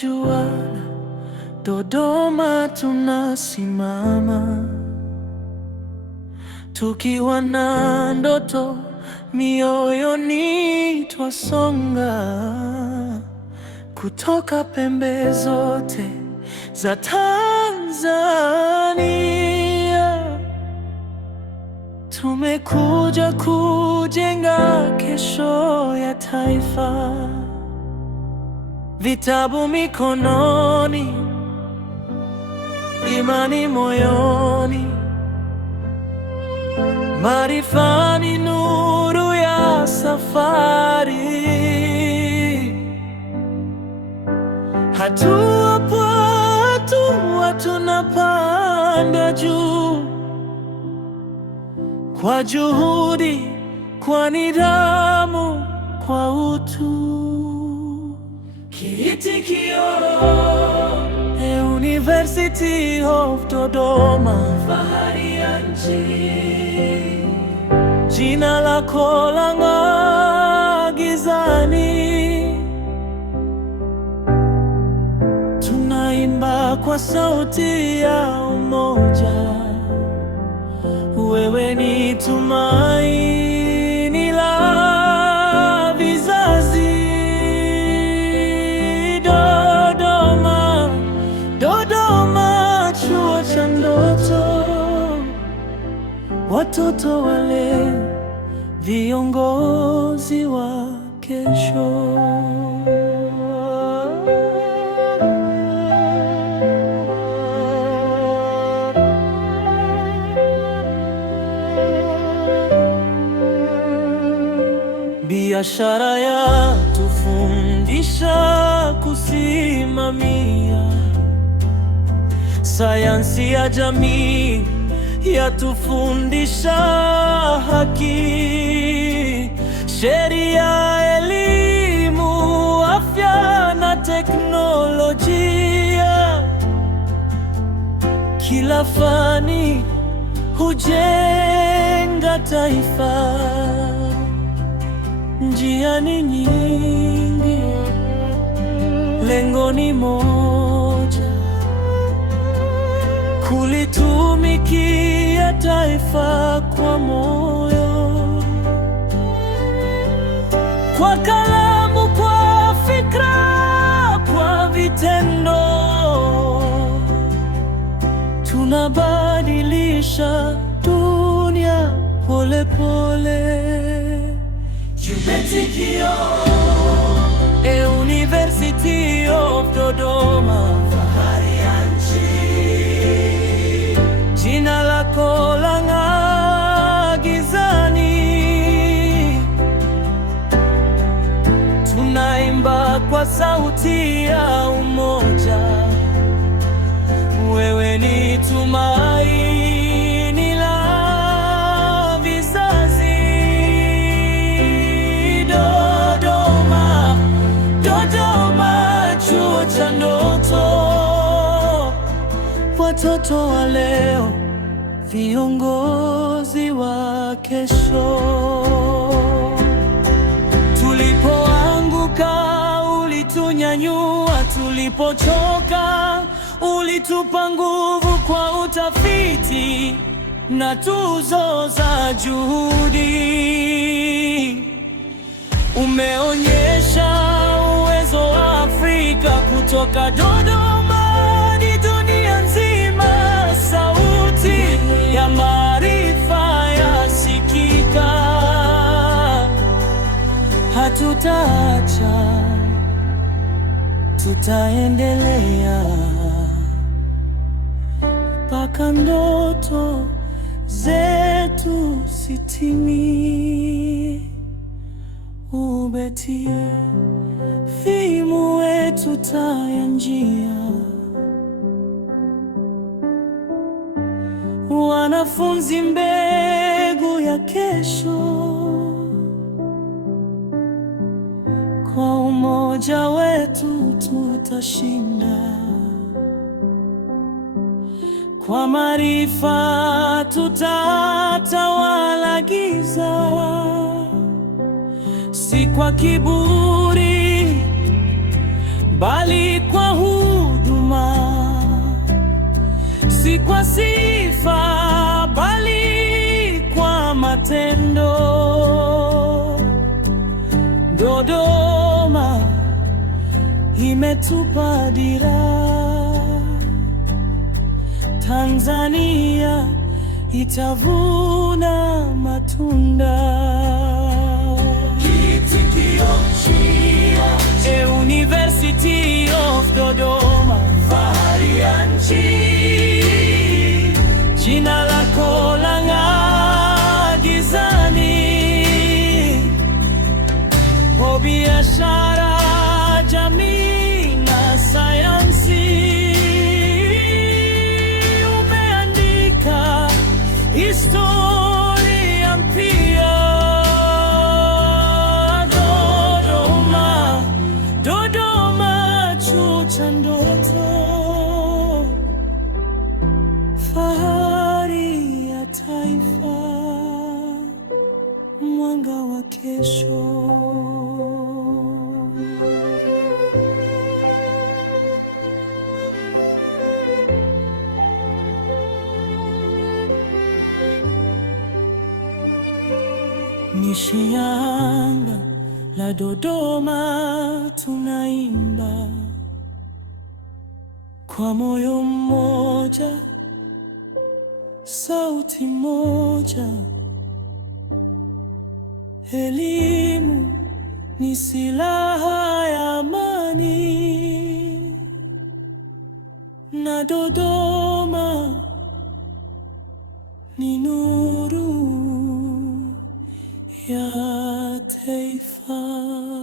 jua, Dodoma tunasimama, tukiwa na ndoto mioyoni twasonga, kutoka pembe zote za Tanzania. Tumekuja kujenga kesho ya taifa, vitabu mikononi, imani moyoni, maarifa ni nuru ya safari. Hatua kwa hatua tunapanda juu, kwa juhudi, kwa nidhamu, kwa utu. Kiitikio: University of Dodoma, fahari ya nchi. Jina lako lang'aa gizani, tunaimba kwa sauti ya umoja. Wewe ni tumaini la vizazi. Dodoma, Dodoma, chuo cha ndoto. Watoto wale viongozi wa kesho. Biashara yatufundisha kusimamia, sayansi ya jamii yatufundisha haki, sheria, elimu, afya na teknolojia. Kila fani hujenga taifa. Njia ni nyingi, lengo ni moja: kulitumikia taifa kwa moyo, kwa kalamu, kwa fikra, kwa vitendo. Tunabadilisha dunia pole pole. University of Dodoma, fahari ya nchi. Jina lako lang'aa gizani, tunaimba kwa sauti ya umoja. Wewe ni tumaini la vizazi. Dodoma, Dodoma, chuo cha ndoto. Watoto wa leo viongozi wa kesho. Tulipoanguka ulitunyanyua, tulipochoka ulitupa nguvu kwa utafiti na tuzo za juhudi. Umeonyesha uwezo wa Afrika, kutoka Dodoma hadi dunia nzima. Sauti ya maarifa yasikika, hatutaacha, tutaendelea mpaka ndoto zetu zitimie. UBET, fimu wetu, taa ya njia. Wanafunzi, mbegu ya kesho. Kwa umoja wetu tutashinda, kwa maarifa tutatawala giza. Si kwa kiburi bali kwa huduma, si kwa sifa, bali kwa matendo. Dodoma imetupa dira, Tanzania itavuna matunda. University of Dodoma, fahari ya nchi, jina lako lang'aa gizani. Kwa biashara, jamii na sayansi, umeandika historia mpya. Dodoma, chuo cha ndoto, fahari ya taifa, mwanga wa kesho. Mishi ya anga la Dodoma tunaimba kwa moyo mmoja, sauti moja. Elimu ni silaha ya amani, na Dodoma ni nuru ya taifa.